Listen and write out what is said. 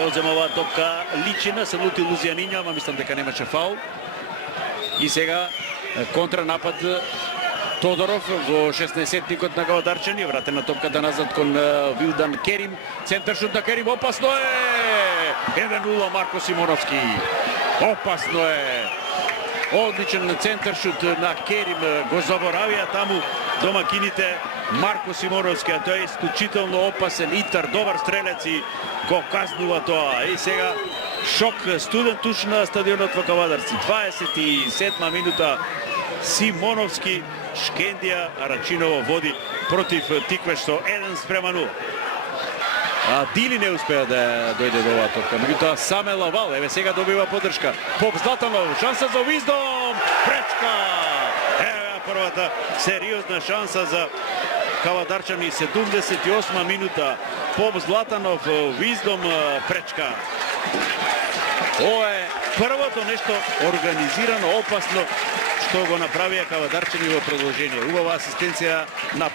Ја озема оваа топка Личина, се лути Лузијанињо, ама мислам дека немаше фаул. И сега контранапад Тодоров во 16-тникот на Кавадарчани, вратена топката назад кон Вилдан Керим, центар шут на Керим, опасно е! 1-0 Марко Симоновски. Опасно е! Одличен центар шут на Керим, го заборавија таму домакините. Марко Симоновски, а тој е исклучително опасен итар, добар стрелец и го казнува тоа. И сега шок, студен туш на стадионот во Кавадарци. 27 минута, Симоновски, Шкендија, Рачиново води против Тиквеш со 1-0. А Дили не успеа да дојде до оваа топка. Меѓутоа Саме Лавал, еве сега добива поддршка. Поп Златанов, шанса за Виздом, пречка! Еве првата сериозна шанса за Кавадарчани, 78 минута. Поп Златанов, Виздом, пречка. Ова е првото нешто организирано, опасно, што го направија Кавадарчани во продолжение. Убава асистенција на